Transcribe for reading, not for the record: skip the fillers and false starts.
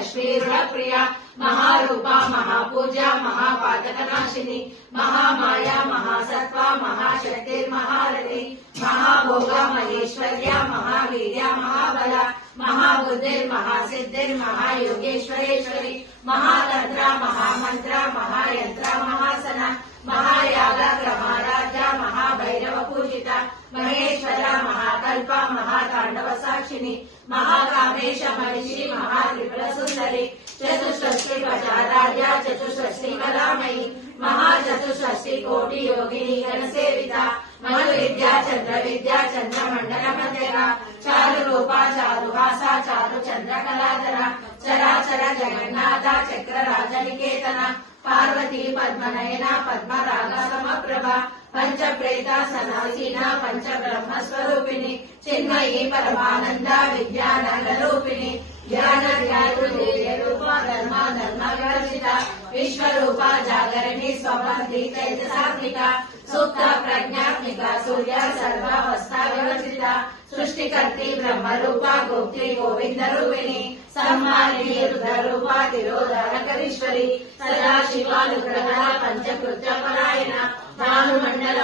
लक्ष्मी ऋणप्रिया महारूपा महापूजा महापातकनाशिनी महामाया महासत्वा महाशक्तिर्महारथी महाभोगा महेश्वर्या महावीर्या महाबला महाबुद्धिर्महासिद्धिर्महायोगेश्वरेश्वरी महातंत्रा महामंत्रा महायंत्रा महासना महायागा क्रमाराध्या महाभैरव पूजिता महेश्वरा महाकल्पा महातांडव साक्षिणी महाकामेश महिषी महात्रिपुर सुंदरी चतुष्षष्टि प्रचाराध्या चतुष्षष्टि कलामयी महाचतुष्षष्टि कोटि योगिनी गणसेविता मनु विद्या चंद्रमंडल मंदिरा चारु रूपा चारुहासा चारु चंद्र कलाधरा चराचर जगन्नाथा चक्र राजनिकेतना पार्वती पद्मनयना पद्मराग समप्रभा पंच प्रेता सनासीना पंच ब्रह्म स्वरूपिणी चिन्मयी परमानंद विद्यानंद रूपिणी ज्ञान रूप धर्म धर्म विवर्जिता विश्वरूपा जागरणी स्वबंधी चैतसात्मिका सुप्त प्रज्ञात्मिका सूर्य सर्वावस्था विवर्जिता सृष्टिकर्त्री ब्रह्मरूपा गोप्त्री गोविंद रूपिणी सम्मानिनी रुद्ररूपा तिरोधारकरीश्वरी सदाशिवानुग्रह पंचकृत्य परायण भानुमंडल